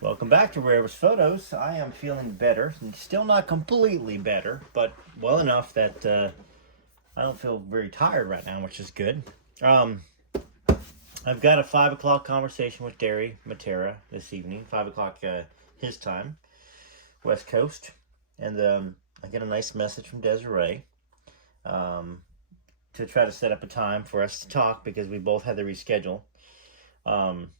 Welcome back to Rare Photos. I am feeling better. Still not completely better, but well enough that I don't feel very tired right now, which is good. Um, I've got a 5 o'clock conversation with Derry Matera this evening, 5 o'clock his time, West Coast. And I get a nice message from Desiree um, to try to set up a time for us to talk because we both had to reschedule. Um,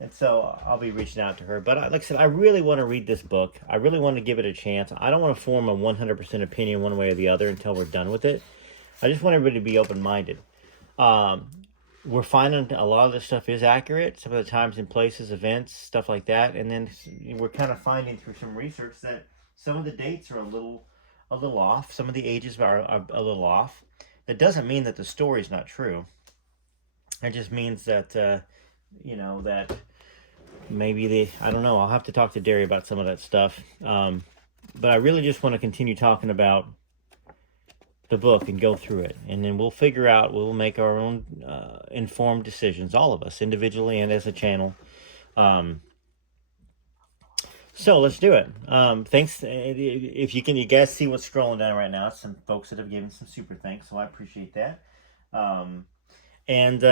And so I'll be reaching out to her. But like I said, I really want to read this book. I really want to give it a chance. I don't want to form a 100% opinion one way or the other until we're done with it. I just want everybody to be open-minded. Um, we're finding a lot of this stuff is accurate. Some of the times and places, events, stuff like that. And then we're kind of finding through some research that some of the dates are a little off. Some of the ages are a little off. That doesn't mean that the story's not true. It just means that, that maybe I don't know. I'll have to talk to Derry about some of that stuff. But I really just want to continue talking about the book and go through it. And then we'll make our own informed decisions, all of us, individually and as a channel. So let's do it. Thanks. If you guys see what's scrolling down right now, some folks that have given some super thanks. So I appreciate that. And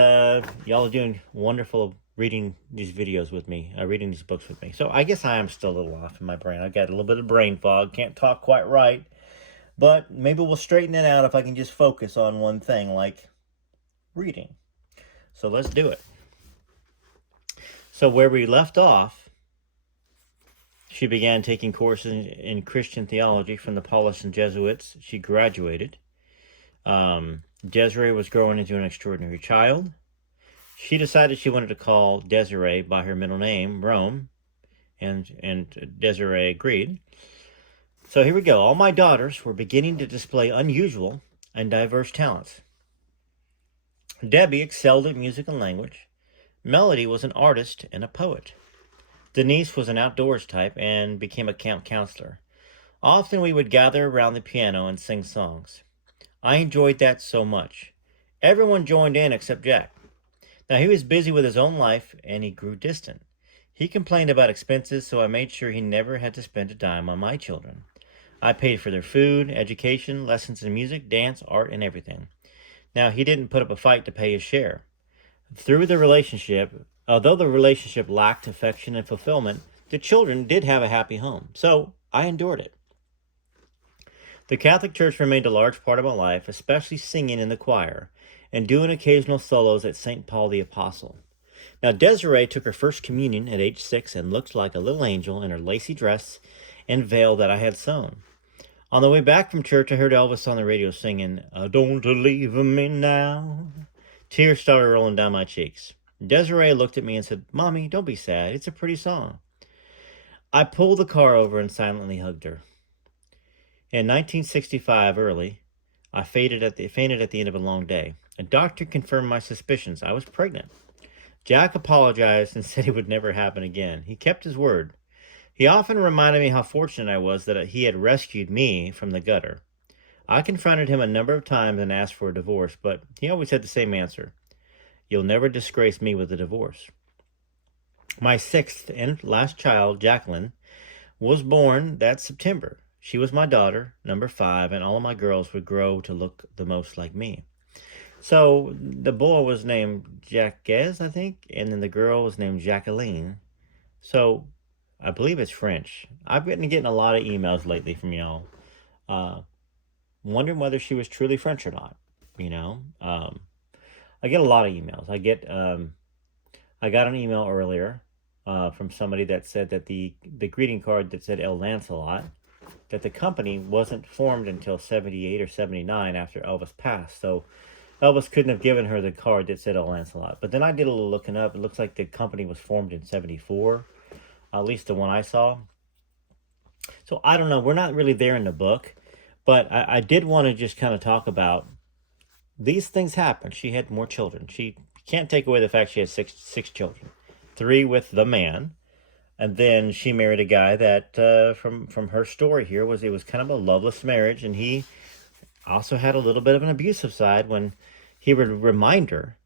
y'all are doing wonderful reading these videos with me, reading these books with me. So I guess I am still a little off in my brain. I've got a little bit of brain fog. Can't talk quite right. But maybe we'll straighten it out if I can just focus on one thing, like reading. So let's do it. So where we left off, she began taking courses in Christian theology from the Paulist Jesuits. She graduated. Desiree was growing into an extraordinary child. She decided she wanted to call Desiree by her middle name, Rome, and Desiree agreed. So here we go. All my daughters were beginning to display unusual and diverse talents. Debbie excelled at music and language. Melody was an artist and a poet. Denise was an outdoors type and became a camp counselor. Often we would gather around the piano and sing songs. I enjoyed that so much. Everyone joined in except Jack. Now, he was busy with his own life, and he grew distant. He complained about expenses, so I made sure he never had to spend a dime on my children. I paid for their food, education, lessons in music, dance, art, and everything. Now, he didn't put up a fight to pay his share. Although the relationship lacked affection and fulfillment, the children did have a happy home, so I endured it. The Catholic Church remained a large part of my life, especially singing in the choir and doing occasional solos at St. Paul the Apostle. Now, Desiree took her first communion at age 6 and looked like a little angel in her lacy dress and veil that I had sewn. On the way back from church, I heard Elvis on the radio singing, "Don't leave me now." Tears started rolling down my cheeks. Desiree looked at me and said, "Mommy, don't be sad. It's a pretty song." I pulled the car over and silently hugged her. In 1965, early, I fainted at the end of a long day. A doctor confirmed my suspicions. I was pregnant. Jack apologized and said it would never happen again. He kept his word. He often reminded me how fortunate I was that he had rescued me from the gutter. I confronted him a number of times and asked for a divorce, but he always had the same answer. "You'll never disgrace me with a divorce." My sixth and last child, Jacqueline, was born that September. She was my daughter, number 5, and all of my girls would grow to look the most like me. So the boy was named Jacques, I think, and then the girl was named Jacqueline. So I believe it's French. I've been getting a lot of emails lately from y'all, wondering whether she was truly French or not. I get a lot of emails. I got an email earlier from somebody that said that the greeting card that said El Lancelot, that the company wasn't formed until 78 or 79 after Elvis passed. So Elvis couldn't have given her the card that said El Lancelot. But then I did a little looking up. It looks like the company was formed in 74, at least the one I saw. So I don't know. We're not really there in the book. But I did want to just kind of talk about these things happen. She had more children. She can't take away the fact she had six children. 3 with the man. And then she married a guy that, from her story here, it was kind of a loveless marriage. And he also had a little bit of an abusive side when he would remind her,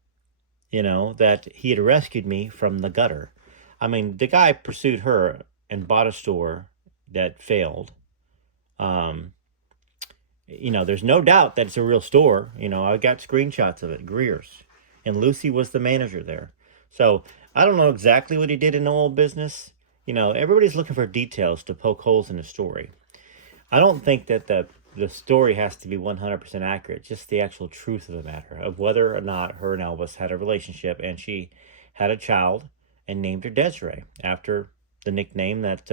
that he had rescued me from the gutter. I mean, the guy pursued her and bought a store that failed. Um, there's no doubt that it's a real store. I got screenshots of it, Greer's. And Lucy was the manager there. So I don't know exactly what he did in the old business. Everybody's looking for details to poke holes in the story. I don't think that the story has to be 100% accurate, just the actual truth of the matter, of whether or not her and Elvis had a relationship, and she had a child and named her Desiree after the nickname that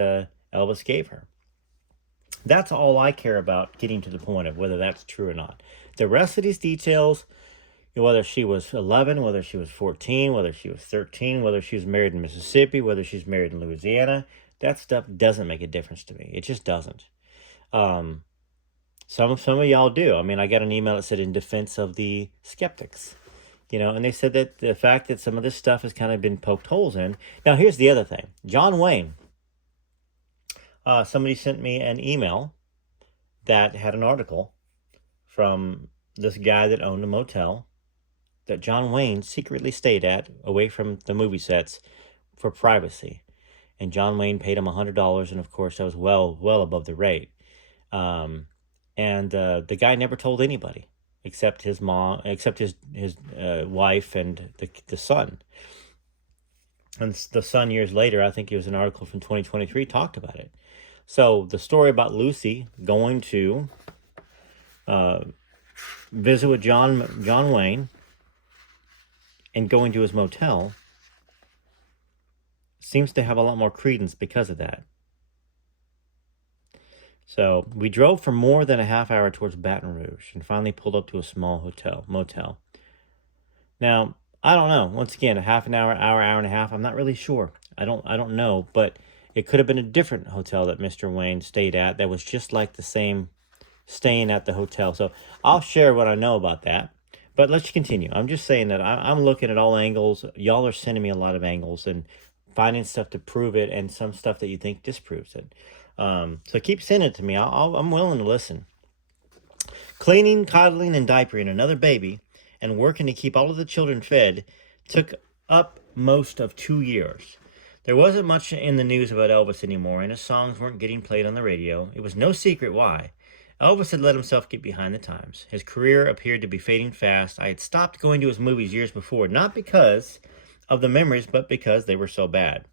Elvis gave her. That's all I care about, getting to the point of whether that's true or not. The rest of these details, whether she was 11, whether she was 14, whether she was 13, whether she was married in Mississippi, whether she's married in Louisiana, that stuff doesn't make a difference to me. It just doesn't. Some of y'all do. I mean, I got an email that said in defense of the skeptics, and they said that the fact that some of this stuff has kind of been poked holes in. Now, here's the other thing. John Wayne. Somebody sent me an email that had an article from this guy that owned a motel that John Wayne secretly stayed at away from the movie sets for privacy. And John Wayne paid him $100, and of course that was well above the rate. And the guy never told anybody except his mom, except his wife and the son. And the son, years later, I think it was an article from 2023, talked about it. So the story about Lucy going to visit with John Wayne and going to his motel seems to have a lot more credence because of that. So we drove for more than a half hour towards Baton Rouge and finally pulled up to a small motel. Now, I don't know. Once again, a half an hour and a half. I'm not really sure. I don't know, but it could have been a different hotel that Mr. Wayne stayed at that was just like the same staying at the hotel. So I'll share what I know about that. But let's continue. I'm just saying that I'm looking at all angles. Y'all are sending me a lot of angles and finding stuff to prove it and some stuff that you think disproves it. So keep sending it to me. I'm willing to listen. Cleaning, coddling, and diapering another baby and working to keep all of the children fed took up most of 2 years. There wasn't much in the news about Elvis anymore, and his songs weren't getting played on the radio. It was no secret why. Elvis had let himself get behind the times. His career appeared to be fading fast. I had stopped going to his movies years before, not because of the memories, but because they were so bad.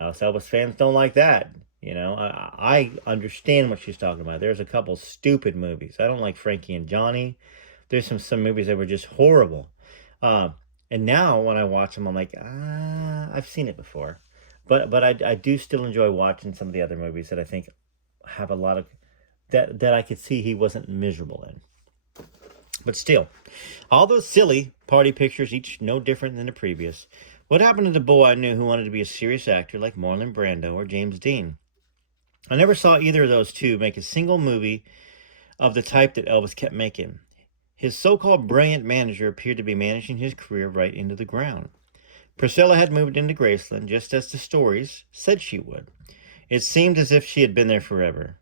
Us Elvis fans don't like that. I understand what she's talking about. There's a couple stupid movies. I don't like Frankie and Johnny. There's some movies that were just horrible. And now when I watch them, I'm like, I've seen it before. But I do still enjoy watching some of the other movies that I think have a lot of, that I could see he wasn't miserable in. But still, all those silly party pictures, each no different than the previous. What happened to the boy I knew who wanted to be a serious actor like Marlon Brando or James Dean? I never saw either of those two make a single movie of the type that Elvis kept making. His so-called brilliant manager appeared to be managing his career right into the ground. Priscilla had moved into Graceland just as the stories said she would. It seemed as if she had been there forever.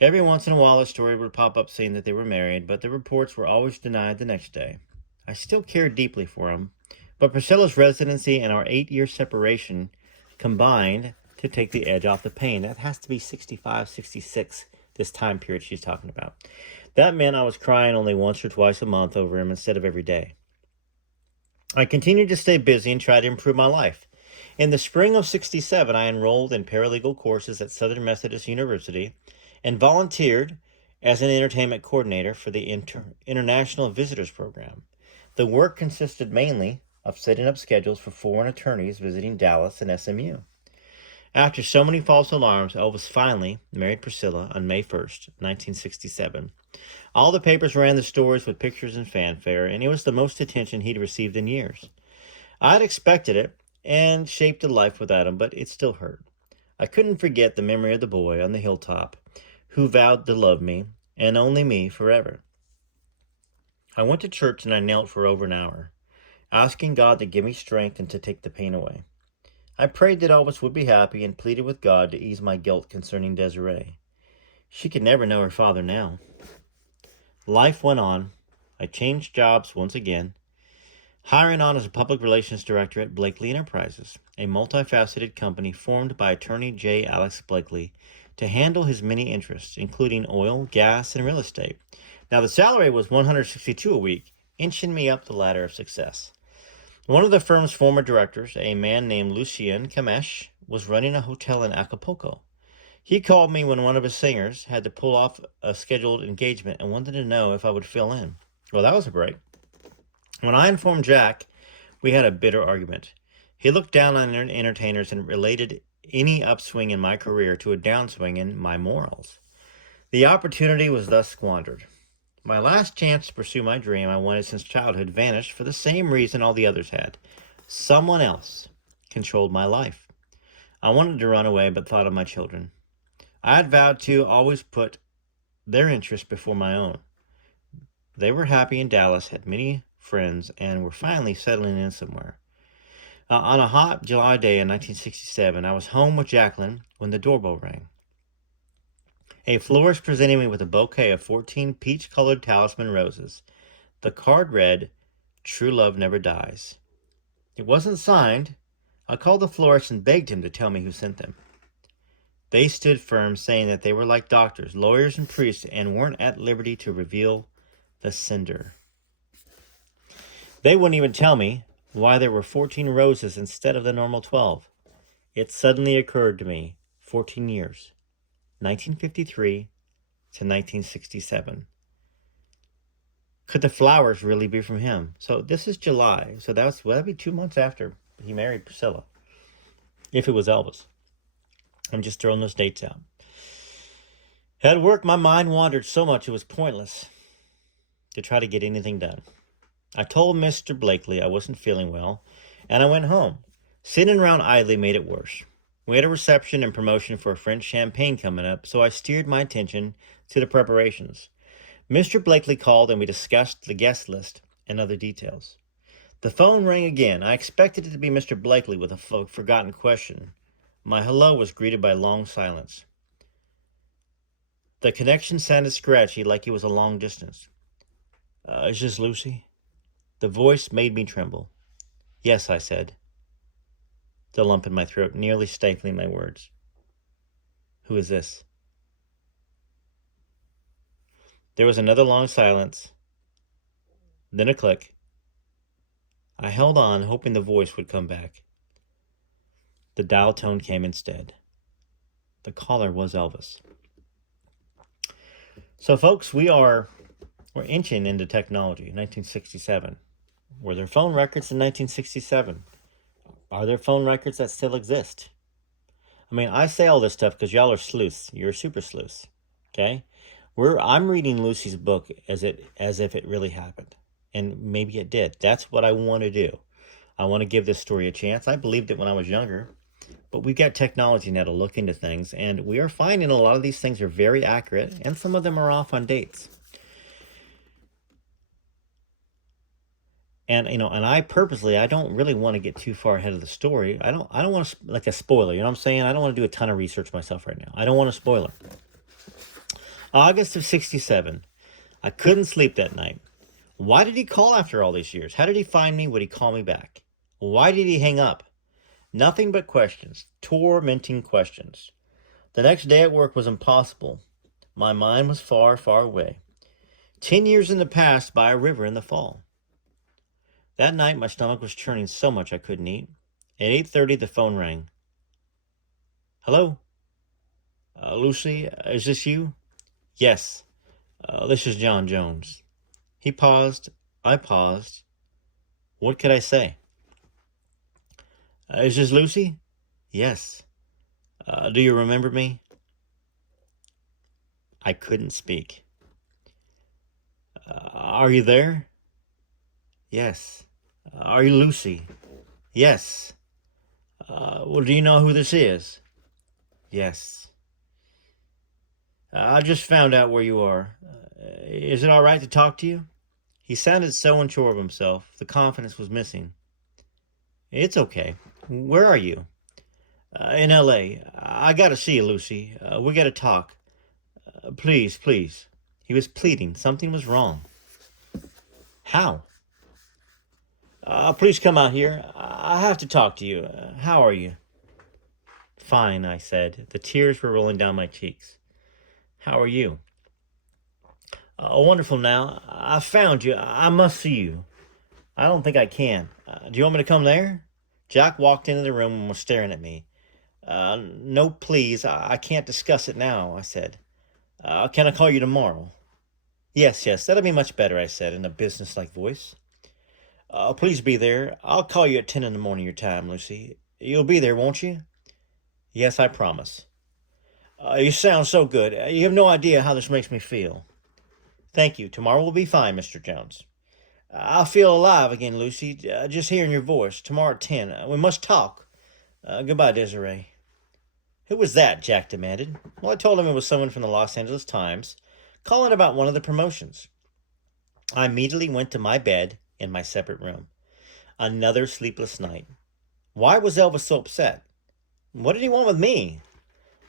Every once in a while a story would pop up saying that they were married, but the reports were always denied the next day. I still cared deeply for him, but Priscilla's residency and our 8-year separation combined to take the edge off the pain. That has to be 65, 66, this time period she's talking about. That meant I was crying only once or twice a month over him instead of every day. I continued to stay busy and try to improve my life. In the spring of 67, I enrolled in paralegal courses at Southern Methodist University and volunteered as an entertainment coordinator for the International Visitors Program. The work consisted mainly of setting up schedules for foreign attorneys visiting Dallas and SMU. After so many false alarms, Elvis finally married Priscilla on May 1st, 1967. All the papers ran the stories with pictures and fanfare, and it was the most attention he'd received in years. I had expected it and shaped a life without him, but it still hurt. I couldn't forget the memory of the boy on the hilltop who vowed to love me, and only me, forever. I went to church and I knelt for over an hour, asking God to give me strength and to take the pain away. I prayed that Elvis would be happy and pleaded with God to ease my guilt concerning Desiree. She could never know her father now. Life went on. I changed jobs once again. hiring on as a public relations director at Blakely Enterprises, a multifaceted company formed by attorney J. Alex Blakely to handle his many interests, including oil, gas, and real estate. Now, the salary was $162 a week, inching me up the ladder of success. One of the firm's former directors, a man named Lucien Kamesh, was running a hotel in Acapulco. He called me when one of his singers had to pull off a scheduled engagement and wanted to know if I would fill in. Well, that was a break. When I informed Jack, we had a bitter argument. He looked down on entertainers and related any upswing in my career to a downswing in my morals. The opportunity was thus squandered. My last chance to pursue my dream I wanted since childhood vanished for the same reason all the others had. Someone else controlled my life. I wanted to run away but thought of my children. I had vowed to always put their interests before my own. They were happy in Dallas, had many friends, and were finally settling in somewhere. On a hot July day in 1967, I was home with Jacqueline when the doorbell rang. A florist presented me with a bouquet of 14 peach-colored talisman roses. The card read, "True love never dies." It wasn't signed. I called the florist and begged him to tell me who sent them. They stood firm, saying that they were like doctors, lawyers, and priests, and weren't at liberty to reveal the sender. They wouldn't even tell me why there were 14 roses instead of the normal 12. It suddenly occurred to me, 14 years, 1953 to 1967. Could the flowers really be from him? So this is July, so that'd be 2 months after he married Priscilla, if it was Elvis. I'm just throwing those dates out. At work, my mind wandered so much it was pointless to try to get anything done. I told Mr. Blakely I wasn't feeling well, and I went home. Sitting around idly made it worse. We had a reception and promotion for a French champagne coming up, so I steered my attention to the preparations. Mr. Blakely called and we discussed the guest list and other details. The phone rang again. I expected it to be Mr. Blakely with a forgotten question. My hello was greeted by long silence. The connection sounded scratchy, like it was a long distance. Is this Lucy? The voice made me tremble. Yes, I said, the lump in my throat nearly stifling my words. Who is this? There was another long silence, then a click. I held on, hoping the voice would come back. The dial tone came instead. The caller was Elvis. So, folks, we're inching into technology, 1967. Were there phone records in 1967? Are there phone records that still exist? I mean, I say all this stuff because y'all are sleuths. You're super sleuths, okay? I'm reading Lucy's book as if it really happened, and maybe it did. That's what I want to do. I want to give this story a chance. I believed it when I was younger, but we've got technology now to look into things, and we are finding a lot of these things are very accurate, and some of them are off on dates. And and I don't really want to get too far ahead of the story. I don't want to, like, a spoiler. You know what I'm saying? I don't want to do a ton of research myself right now. I don't want a spoiler. August of 67. I couldn't sleep that night. Why did he call after all these years? How did he find me? Would he call me back? Why did he hang up? Nothing but questions, tormenting questions. The next day at work was impossible. My mind was far, far away. 10 years in the past by a river in the fall. That night, my stomach was churning so much I couldn't eat. At 8:30, the phone rang. Hello? Lucy, is this you? Yes. This is John Jones. He paused. I paused. What could I say? Is this Lucy? Yes. Do you remember me? I couldn't speak. Are you there? Yes. Are you Lucy? Yes. Well, do you know who this is? Yes. I just found out where you are. Is it all right to talk to you? He sounded so unsure of himself. The confidence was missing. It's okay. Where are you? In L.A. I gotta see you, Lucy. We gotta talk. Please, please. He was pleading. Something was wrong. How? Please come out here. I have to talk to you. How are you? Fine, I said. The tears were rolling down my cheeks. How are you? Wonderful now. I found you. I must see you. I don't think I can. Do you want me to come there? Jack walked into the room and was staring at me. No, please. I can't discuss it now, I said. Can I call you tomorrow? Yes, yes, that'll be much better, I said in a businesslike voice. Please be there. I'll call you at 10 in the morning your time, Lucy. You'll be there, won't you? Yes, I promise. You sound so good. You have no idea how this makes me feel. Thank you. Tomorrow will be fine, Mr. Jones. I'll feel alive again, Lucy, just hearing your voice. Tomorrow at 10. We must talk. Goodbye, Desiree. Who was that? Jack demanded. Well, I told him it was someone from the Los Angeles Times, calling about one of the promotions. I immediately went to my bed in my separate room. Another sleepless night. Why was Elvis so upset? What did he want with me?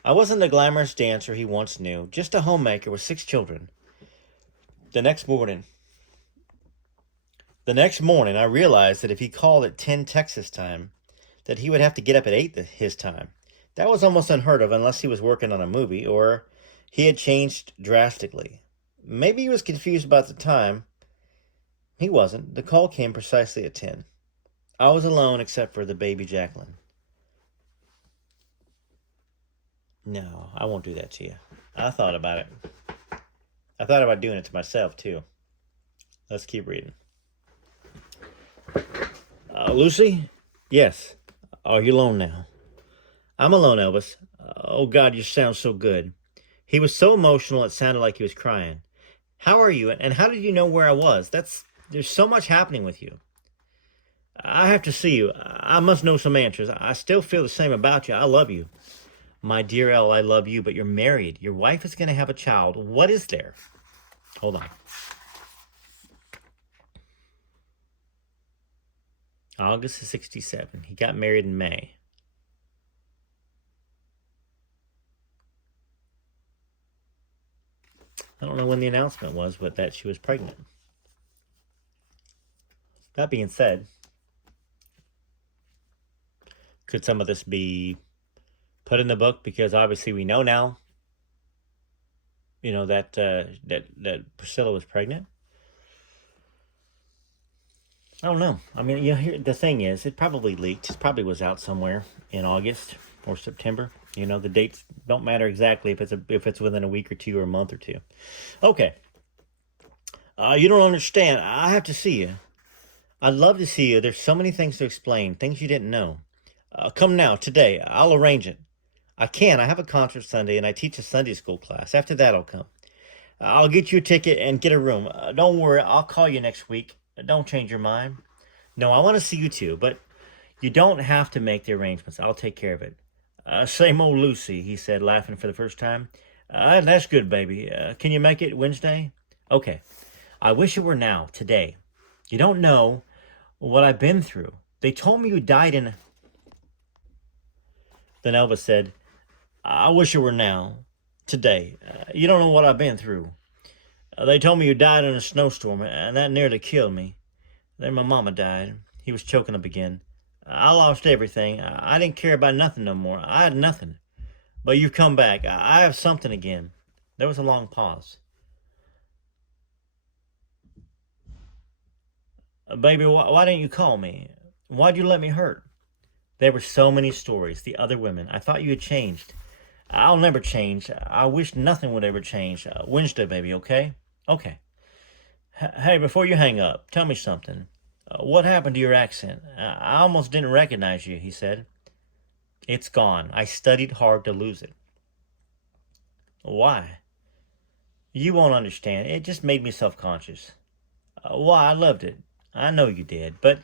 I wasn't the glamorous dancer he once knew, just a homemaker with 6 children. The next morning, I realized that if he called at 10 Texas time, that he would have to get up at 8 his time. That was almost unheard of unless he was working on a movie or he had changed drastically. Maybe he was confused about the time. He wasn't. The call came precisely at 10. I was alone except for the baby Jacqueline. No, I won't do that to you. I thought about it. I thought about doing it to myself, too. Let's keep reading. Lucy? Yes. Are you alone now? I'm alone, Elvis. Oh, God, you sound so good. He was so emotional it sounded like he was crying. How are you, and how did you know where I was? There's so much happening with you. I have to see you. I must know some answers. I still feel the same about you. I love you. My dear Elle, I love you, but you're married. Your wife is going to have a child. What is there? Hold on. August of 67. He got married in May. I don't know when the announcement was, but that she was pregnant. That being said, could some of this be put in the book? Because obviously we know now, that Priscilla was pregnant. I don't know. I mean, the thing is, it probably leaked. It probably was out somewhere in August or September. The dates don't matter exactly if it's within a week or two or a month or two. Okay. You don't understand. I have to see you. I'd love to see you. There's so many things to explain, things you didn't know. Come now, today. I'll arrange it. I can. I have a concert Sunday, and I teach a Sunday school class. After that, I'll come. I'll get you a ticket and get a room. Don't worry. I'll call you next week. Don't change your mind. No, I want to see you too, but you don't have to make the arrangements. I'll take care of it. Same old Lucy, he said, laughing for the first time. That's good, baby. Can you make it Wednesday? Okay. I wish it were now, today. You don't know what I've been through. They told me you died in... Then Elvis said, I wish it were now, today. You don't know what I've been through. They told me you died in a snowstorm, and that nearly killed me. Then my mama died. He was choking up again. I lost everything. I didn't care about nothing no more. I had nothing. But you've come back. I have something again. There was a long pause. Baby, why didn't you call me? Why'd you let me hurt? There were so many stories. The other women. I thought you had changed. I'll never change. I wish nothing would ever change. Wednesday, baby, okay? Okay. Hey, before you hang up, tell me something. What happened to your accent? I almost didn't recognize you, he said. It's gone. I studied hard to lose it. Why? You won't understand. It just made me self-conscious. Why, I loved it. I know you did. But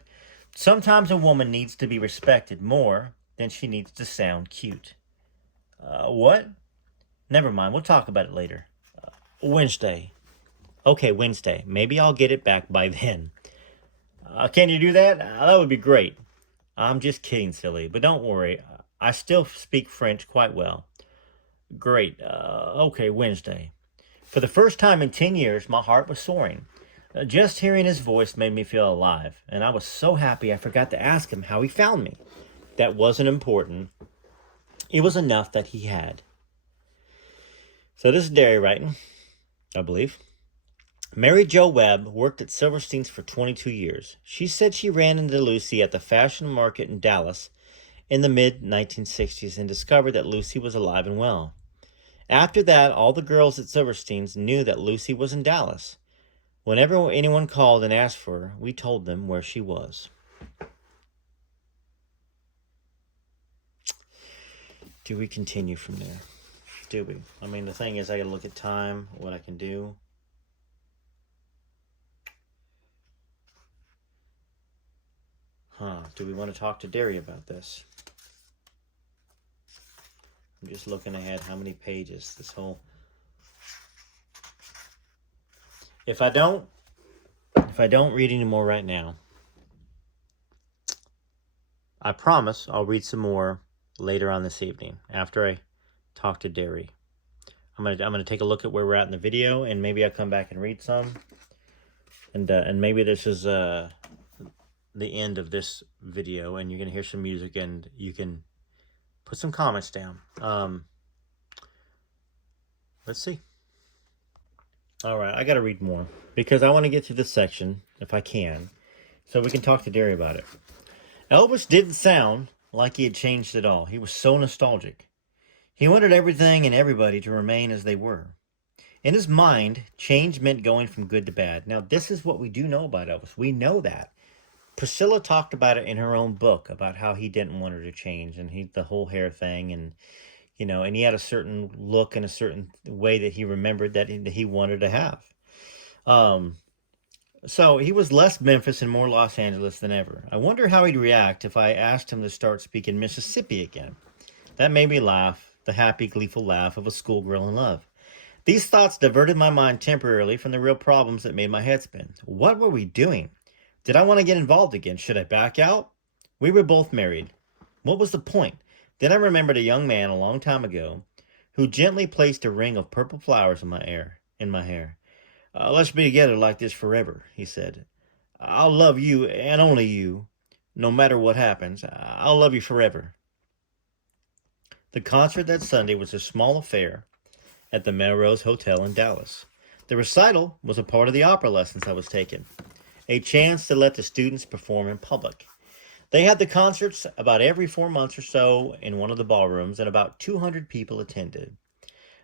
sometimes a woman needs to be respected more than she needs to sound cute. What? Never mind. We'll talk about it later. Wednesday. Okay, Wednesday. Maybe I'll get it back by then. Can you do that? That would be great. I'm just kidding, silly. But don't worry. I still speak French quite well. Great. Okay, Wednesday. For the first time in 10 years, my heart was soaring. Just hearing his voice made me feel alive, and I was so happy I forgot to ask him how he found me. That wasn't important. It was enough that he had. So this is Derry writing, I believe. Mary Jo Webb worked at Silverstein's for 22 years. She said she ran into Lucy at the Fashion Market in Dallas in the mid-1960s and discovered that Lucy was alive and well. After that, all the girls at Silverstein's knew that Lucy was in Dallas. Whenever anyone called and asked for her, we told them where she was. Do we continue from there? Do we? I mean, the thing is, I gotta look at time, what I can do. Do we want to talk to Derry about this? I'm just looking ahead how many pages this whole... If I don't read any more right now, I promise I'll read some more later on this evening after I talk to Derry. I'm gonna take a look at where we're at in the video, and maybe I'll come back and read some. And maybe this is the end of this video, and you're gonna hear some music, and you can put some comments down. Let's see. All right, I gotta read more because I want to get through this section if I can, so we can talk to Derry about it. Elvis didn't sound like he had changed at all. He was so nostalgic. He wanted everything and everybody to remain as they were. In his mind, change meant going from good to bad. Now, this is what we do know about Elvis. We know that. Priscilla talked about it in her own book, about how he didn't want her to change, and the whole hair thing, and and he had a certain look and a certain way that he remembered that he wanted to have. So he was less Memphis and more Los Angeles than ever. I wonder how he'd react if I asked him to start speaking Mississippi again. That made me laugh, the happy, gleeful laugh of a schoolgirl in love. These thoughts diverted my mind temporarily from the real problems that made my head spin. What were we doing? Did I want to get involved again? Should I back out? We were both married. What was the point? Then I remembered a young man a long time ago who gently placed a ring of purple flowers in my hair. Let's be together like this forever, he said. I'll love you and only you, no matter what happens. I'll love you forever. The concert that Sunday was a small affair at the Melrose Hotel in Dallas. The recital was a part of the opera lessons I was taking, a chance to let the students perform in public. They had the concerts about every 4 months or so in one of the ballrooms, and about 200 people attended.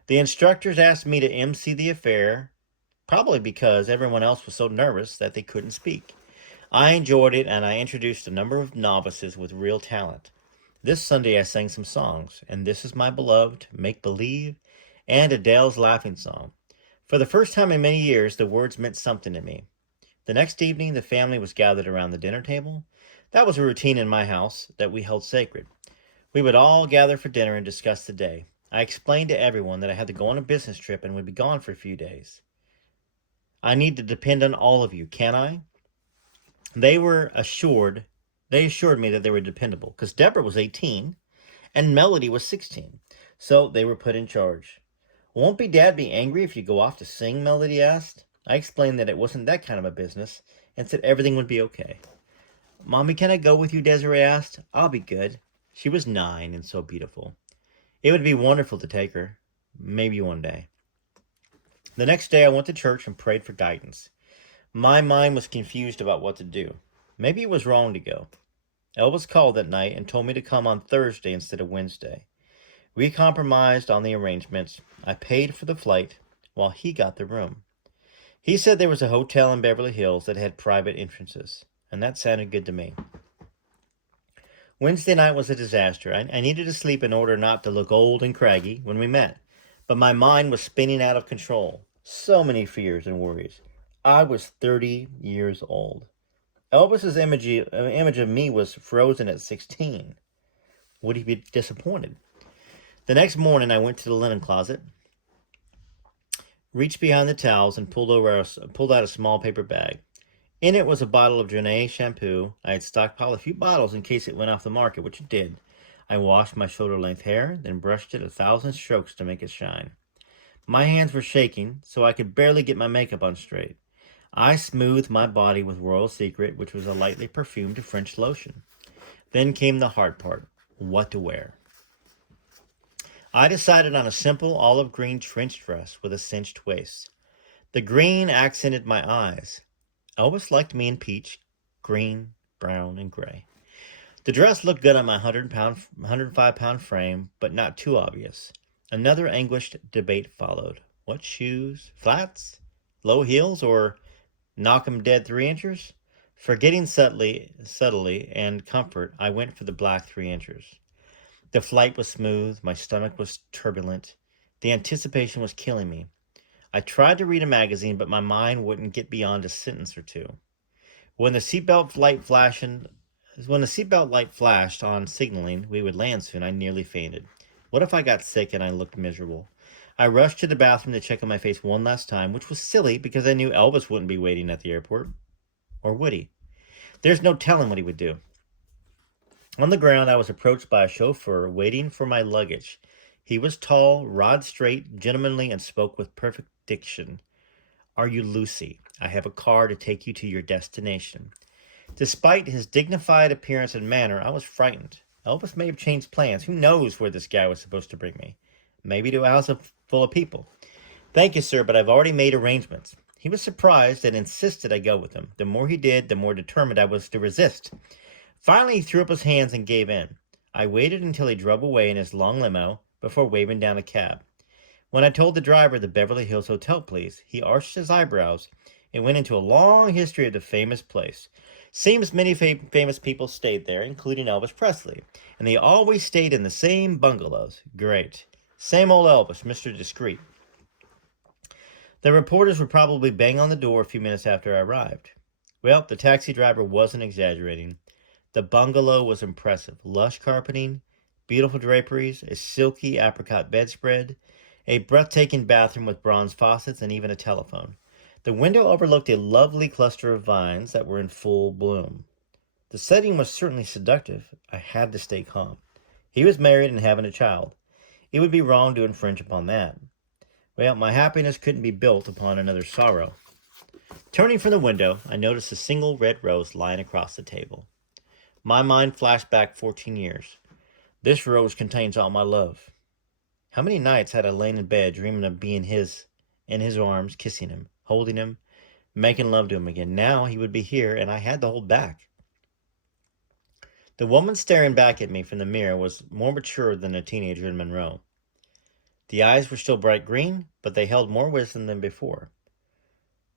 The instructors asked me to MC the affair, probably because everyone else was so nervous that they couldn't speak. I enjoyed it, and I introduced a number of novices with real talent. This Sunday I sang some songs, and This Is My Beloved, Make Believe, and Adele's Laughing Song. For the first time in many years, the words meant something to me. The next evening, the family was gathered around the dinner table. That was a routine in my house that we held sacred. We would all gather for dinner and discuss the day. I explained to everyone that I had to go on a business trip and would be gone for a few days. I need to depend on all of you, can I? They assured me that they were dependable, because Deborah was 18 and Melody was 16, so they were put in charge. Won't Dad be angry if you go off to sing? Melody asked. I explained that it wasn't that kind of a business and said everything would be okay. Mommy, can I go with you? Desiree asked. I'll be good. She was 9 and so beautiful. It would be wonderful to take her. Maybe one day. The next day I went to church and prayed for guidance. My mind was confused about what to do. Maybe it was wrong to go. Elvis called that night and told me to come on Thursday instead of Wednesday. We compromised on the arrangements. I paid for the flight while he got the room. He said there was a hotel in Beverly Hills that had private entrances, and that sounded good to me. Wednesday night was a disaster. I needed to sleep in order not to look old and craggy when we met, but my mind was spinning out of control. So many fears and worries. I was 30 years old. Elvis's image of me was frozen at 16. Would he be disappointed? The next morning, I went to the linen closet, reached behind the towels, and pulled out a small paper bag. In it was a bottle of Janae shampoo. I had stockpiled a few bottles in case it went off the market, which it did. I washed my shoulder-length hair, then brushed it 1,000 strokes to make it shine. My hands were shaking, so I could barely get my makeup on straight. I smoothed my body with Royal Secret, which was a lightly perfumed French lotion. Then came the hard part, what to wear. I decided on a simple olive green trench dress with a cinched waist. The green accented my eyes. Elvis liked me in peach, green, brown, and gray. The dress looked good on my 105-pound frame, but not too obvious. Another anguished debate followed. What shoes? Flats? Low heels? Or knock 'em dead 3-inchers? Forgetting subtlety and comfort, I went for the black 3-inchers. The flight was smooth. My stomach was turbulent. The anticipation was killing me. I tried to read a magazine, but my mind wouldn't get beyond a sentence or two. When the seatbelt light flashed on signaling we would land soon, I nearly fainted. What if I got sick and I looked miserable? I rushed to the bathroom to check on my face one last time, which was silly because I knew Elvis wouldn't be waiting at the airport. Or would he? There's no telling what he would do. On the ground, I was approached by a chauffeur waiting for my luggage. He was tall, rod straight, gentlemanly, and spoke with perfect diction. Are you Lucy? I have a car to take you to your destination. Despite his dignified appearance and manner, I was frightened. Elvis may have changed plans. Who knows where this guy was supposed to bring me? Maybe to a house full of people. Thank you, sir, but I've already made arrangements. He was surprised and insisted I go with him. The more he did, the more determined I was to resist. Finally, he threw up his hands and gave in. I waited until he drove away in his long limo before waving down a cab. When I told the driver the Beverly Hills Hotel, please, he arched his eyebrows and went into a long history of the famous place. Seems many famous people stayed there, including Elvis Presley, and they always stayed in the same bungalows. Great. Same old Elvis, Mr. Discreet. The reporters would probably bang on the door a few minutes after I arrived. Well, the taxi driver wasn't exaggerating. The bungalow was impressive. Lush carpeting, beautiful draperies, a silky apricot bedspread, a breathtaking bathroom with bronze faucets, and even a telephone. The window overlooked a lovely cluster of vines that were in full bloom. The setting was certainly seductive. I had to stay calm. He was married and having a child. It would be wrong to infringe upon that. Well, my happiness couldn't be built upon another's sorrow. Turning from the window, I noticed a single red rose lying across the table. My mind flashed back 14 years. This rose contains all my love. How many nights had I lain in bed dreaming of being in his arms, kissing him, holding him, making love to him again. Now he would be here, and I had to hold back. The woman staring back at me from the mirror was more mature than a teenager in Monroe. The eyes were still bright green, but they held more wisdom than before.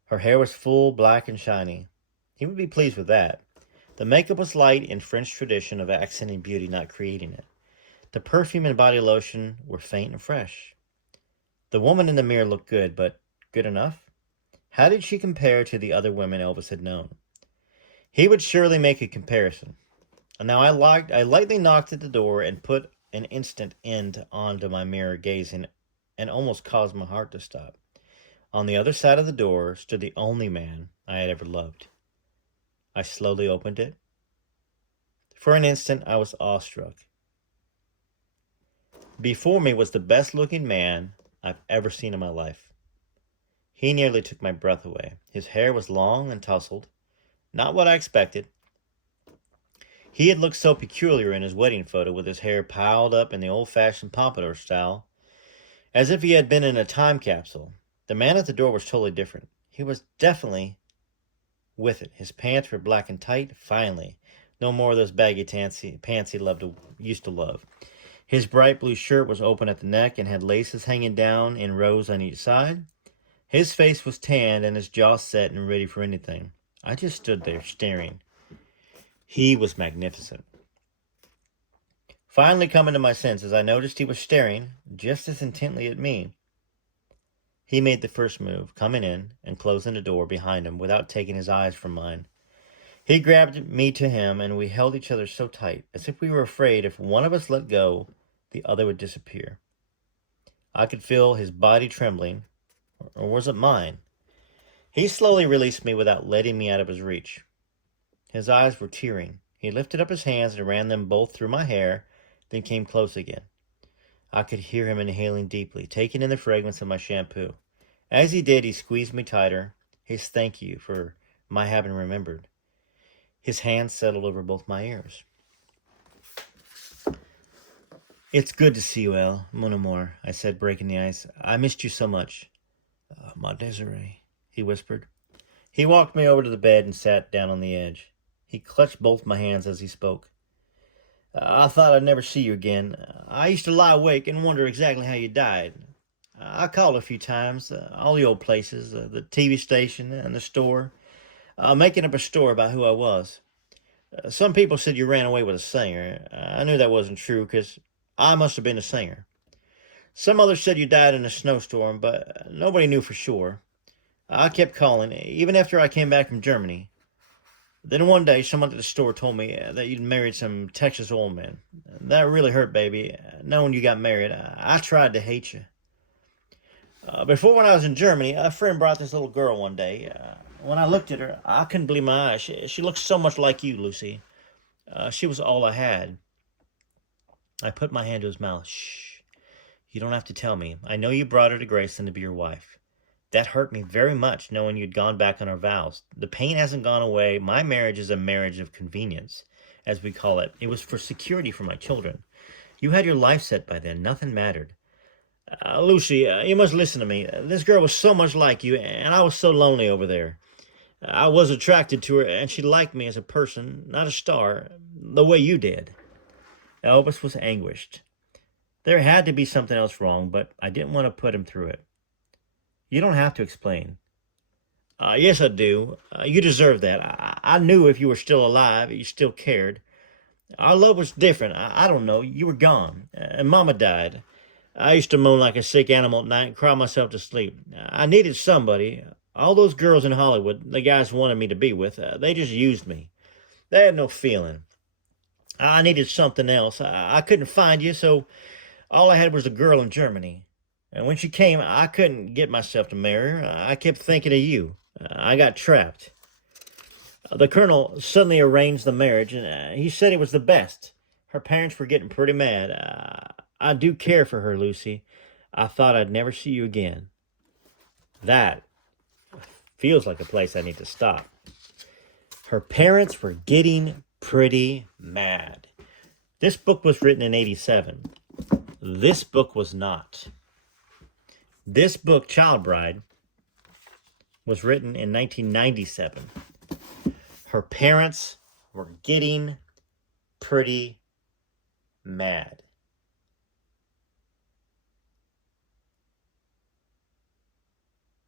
Her hair was full, black, and shiny. He would be pleased with that. The makeup was light in French tradition of accenting beauty, not creating it. The perfume and body lotion were faint and fresh. The woman in the mirror looked good, but good enough? How did she compare to the other women Elvis had known? He would surely make a comparison. And now I lightly knocked at the door and put an instant end onto my mirror gazing and almost caused my heart to stop. On the other side of the door stood the only man I had ever loved. I slowly opened it. For an instant, I was awestruck. Before me was the best-looking man I've ever seen in my life. He nearly took my breath away. His hair was long and tousled, not what I expected. He had looked so peculiar in his wedding photo with his hair piled up in the old-fashioned pompadour style, as if he had been in a time capsule. The man at the door was totally different. He was definitely with it. His pants were black and tight, finally. No more of those baggy pants he used to love. His bright blue shirt was open at the neck and had laces hanging down in rows on each side. His face was tanned and his jaw set and ready for anything. I just stood there staring. He was magnificent. Finally coming to my senses, I noticed he was staring just as intently at me. He made the first move, coming in and closing the door behind him without taking his eyes from mine. He grabbed me to him, and we held each other so tight, as if we were afraid if one of us let go, the other would disappear. I could feel his body trembling, or was it mine? He slowly released me without letting me out of his reach. His eyes were tearing. He lifted up his hands and ran them both through my hair, then came close again. I could hear him inhaling deeply, taking in the fragrance of my shampoo. As he did, he squeezed me tighter. his thank you for my having remembered. His hand settled over both my ears. It's good to see you, El, mon amour, I said, breaking the ice. I missed you so much. Ma Desiree, he whispered. He walked me over to the bed and sat down on the edge. He clutched both my hands as he spoke. I thought I'd never see you again. I used to lie awake and wonder exactly how you died. I called a few times, all the old places, the TV station and the store, making up a story about who I was. Some people said you ran away with a singer. I knew that wasn't true because I must have been a singer. Some others said you died in a snowstorm, but nobody knew for sure. I kept calling, even after I came back from Germany. Then one day, someone at the store told me that you'd married some Texas oil man. That really hurt, baby. Knowing you got married, I tried to hate you. Before, when I was in Germany, a friend brought this little girl one day. When I looked at her, I couldn't believe my eyes. She looked so much like you, Lucy. She was all I had. I put my hand to his mouth. Shh. You don't have to tell me. I know you brought her to Graceland to be your wife. That hurt me very much, knowing you'd gone back on our vows. The pain hasn't gone away. My marriage is a marriage of convenience, as we call it. It was for security for my children. You had your life set by then. Nothing mattered. Lucy, you must listen to me. This girl was so much like you, and I was so lonely over there. I was attracted to her, and she liked me as a person, not a star, the way you did. Elvis was anguished. There had to be something else wrong, but I didn't want to put him through it. You don't have to explain. Yes, I do. You deserve that. I knew if you were still alive, you still cared. Our love was different. I don't know. You were gone, and Mama died. I used to moan like a sick animal at night and cry myself to sleep. I needed somebody. All those girls in Hollywood, the guys wanted me to be with, they just used me. They had no feeling. I needed something else. I couldn't find you, so all I had was a girl in Germany. And when she came, I couldn't get myself to marry her. I kept thinking of you. I got trapped. The colonel suddenly arranged the marriage, and he said it was the best. Her parents were getting pretty mad. I do care for her, Lucy. I thought I'd never see you again. That feels like a place I need to stop. Her parents were getting pretty mad. This book was written in 87. This book was not. This book, Child Bride, was written in 1997. Her parents were getting pretty mad.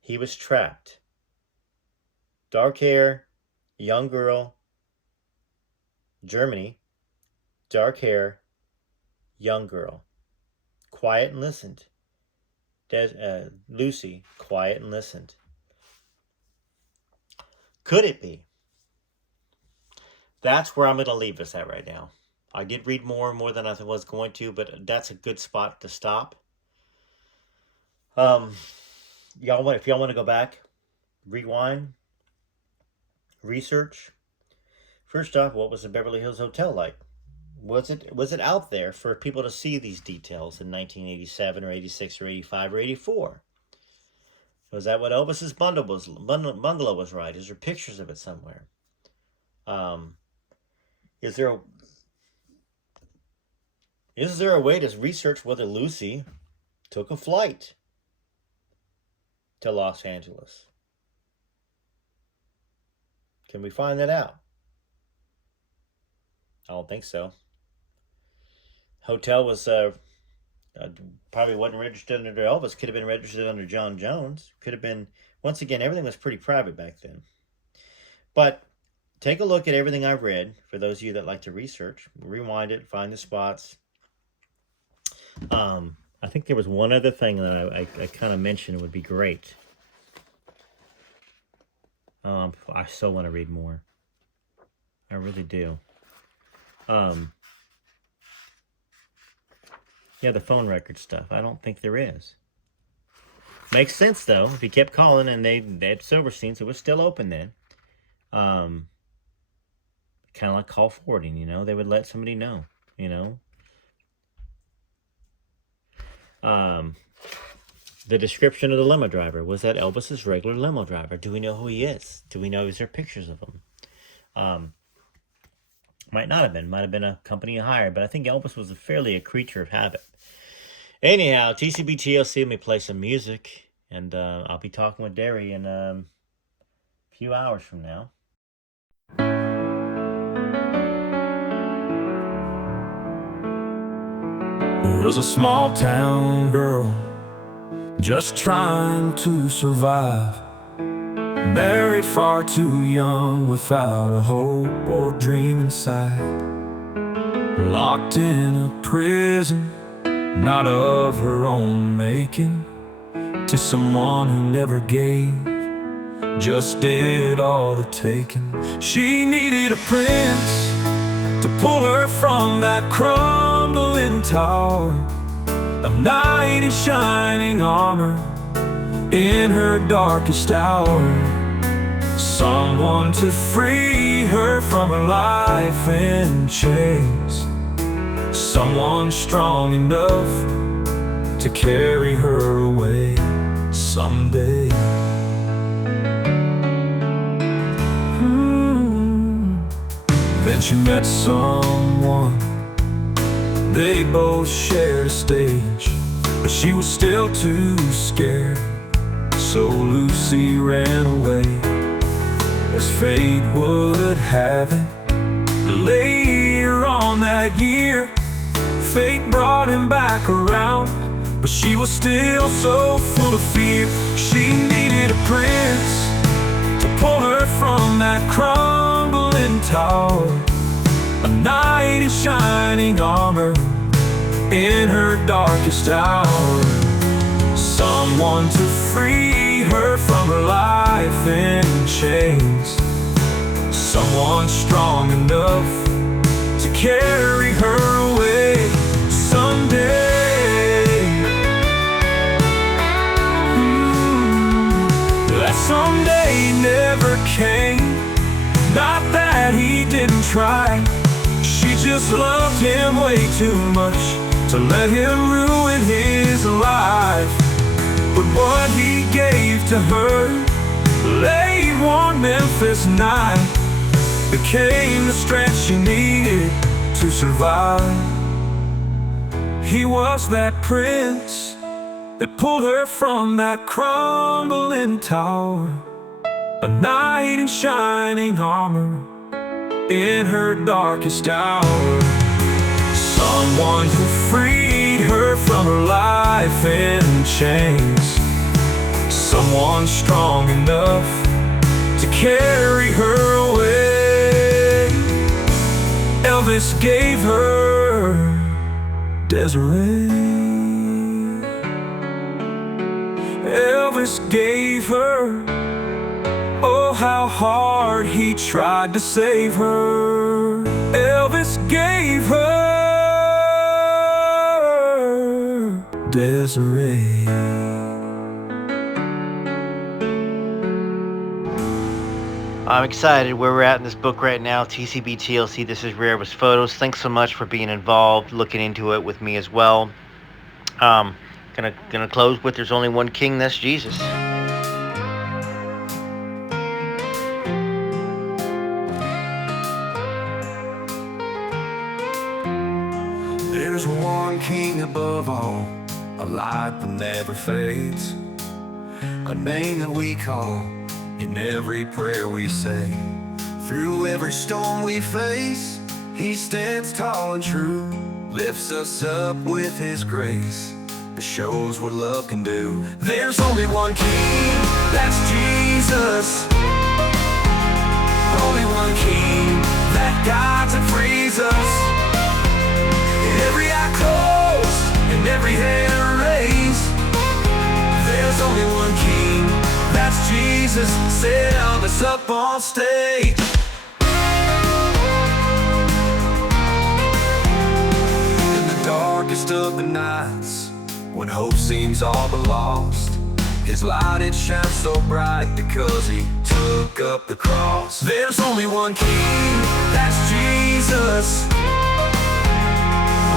He was trapped. Dark hair, young girl, Germany, dark hair, young girl. Quiet and listened. Lucy, quiet and listened. Could it be? That's where I'm going to leave this at right now. I did read more than I was going to, but that's a good spot to stop. If y'all want to go back, rewind, research. First off, what was the Beverly Hills Hotel like? Was it out there for people to see these details in 1987 or 86 or 85 or 84? Was that what Elvis's bungalow was right? Is there pictures of it somewhere? Is there a way to research whether Lucy took a flight to Los Angeles? Can we find that out? I don't think so. Hotel was probably wasn't registered under Elvis. Could have been registered under John Jones. Could have been, once again, everything was pretty private back then. But take a look at everything I've read, for those of you that like to research. Rewind it, find the spots. I think there was one other thing that I kind of mentioned would be great. I still want to read more. I really do. Yeah, the phone record stuff. I don't think there is. Makes sense, though. If he kept calling and they had Silverstein, so it was still open then. Kind of like call forwarding, you know. They would let somebody know, you know. The description of the limo driver was that Elvis's regular limo driver. Do we know who he is? Do we know is there pictures of him? Might not have been. Might have been a company he hired, but I think Elvis was fairly a creature of habit. Anyhow, TCB TLC, let me play some music, and I'll be talking with Derry in a few hours from now. Was a small town girl just trying to survive, married far too young without a hope or dream inside, locked in a prison not of her own making, to someone who never gave, just did all the taking. She needed a prince to pull her from that crumbling tower, a knight in shining armor in her darkest hour, someone to free her from her life in chains, someone strong enough to carry her away someday. Then she met someone, they both shared a stage, but she was still too scared, so Lucy ran away. As fate would have it, later on that year, fate brought him back around, but she was still so full of fear. She needed a prince to pull her from that crumbling tower, a knight in shining armor in her darkest hour, someone to free her from her life in chains, someone strong enough to carry her away someday. That someday never came, not that he didn't try, she just loved him way too much to let him ruin his life. But what he gave to her late one Memphis night became the strength she needed to survive. He was that prince that pulled her from that crumbling tower, a knight in shining armor in her darkest hour, someone who freed her from her life in chains, someone strong enough to carry her away. Elvis gave her Desiree. Elvis gave her, oh how hard he tried to save her. Elvis gave her Desiree. I'm excited where we're at in this book right now. TCB TLC, this is Rare with Photos. Thanks so much for being involved, looking into it with me as well. Gonna close with there's only one king, that's Jesus. There's one king above all, a light that never fades, a name that we call in every prayer we say. Through every storm we face, he stands tall and true, lifts us up with his grace, that shows what love can do. There's only one king, that's Jesus. Only one king that guides and frees us. Every eye closed and every hand raised, there's only one king, that's Jesus. Set Elvis up on stage. In the darkest of the nights, when hope seems all but lost, his light it shines so bright because he took up the cross. There's only one king, that's Jesus.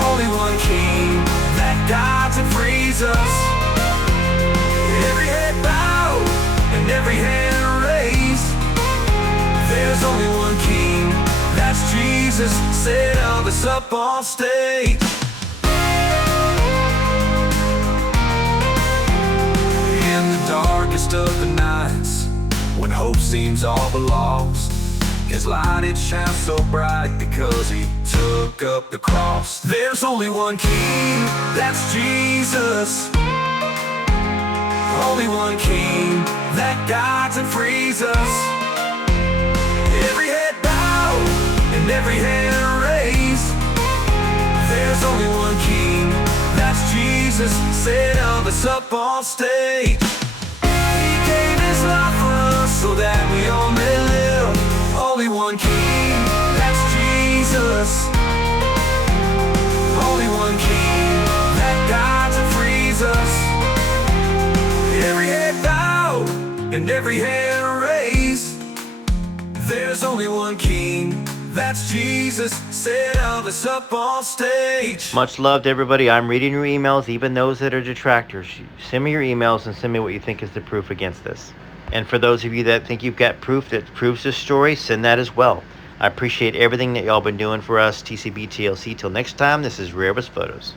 Only one king that guides and frees us. every hand raised. There's only one king, that's Jesus, said Elvis up on stage. In the darkest of the nights, when hope seems all but lost, His light it shines so bright because He took up the cross. There's only one king, that's Jesus. Only one king that guides and frees us. Every head bowed and every hand raised. There's only one king, that's Jesus, said Elvis up on stage. He gave His life for us so that we all may live. Only one king, that's Jesus. Only one king that guides and frees us. Every head bowed and every hand raised. There's only one king, that's Jesus, said Elvis up on stage. Much love to everybody. I'm reading your emails, even those that are detractors. Send me your emails and send me what you think is the proof against this. And for those of you that think you've got proof that proves this story, send that as well. I appreciate everything that y'all been doing for us, TCB TLC. Till next time, this is Rare Photos.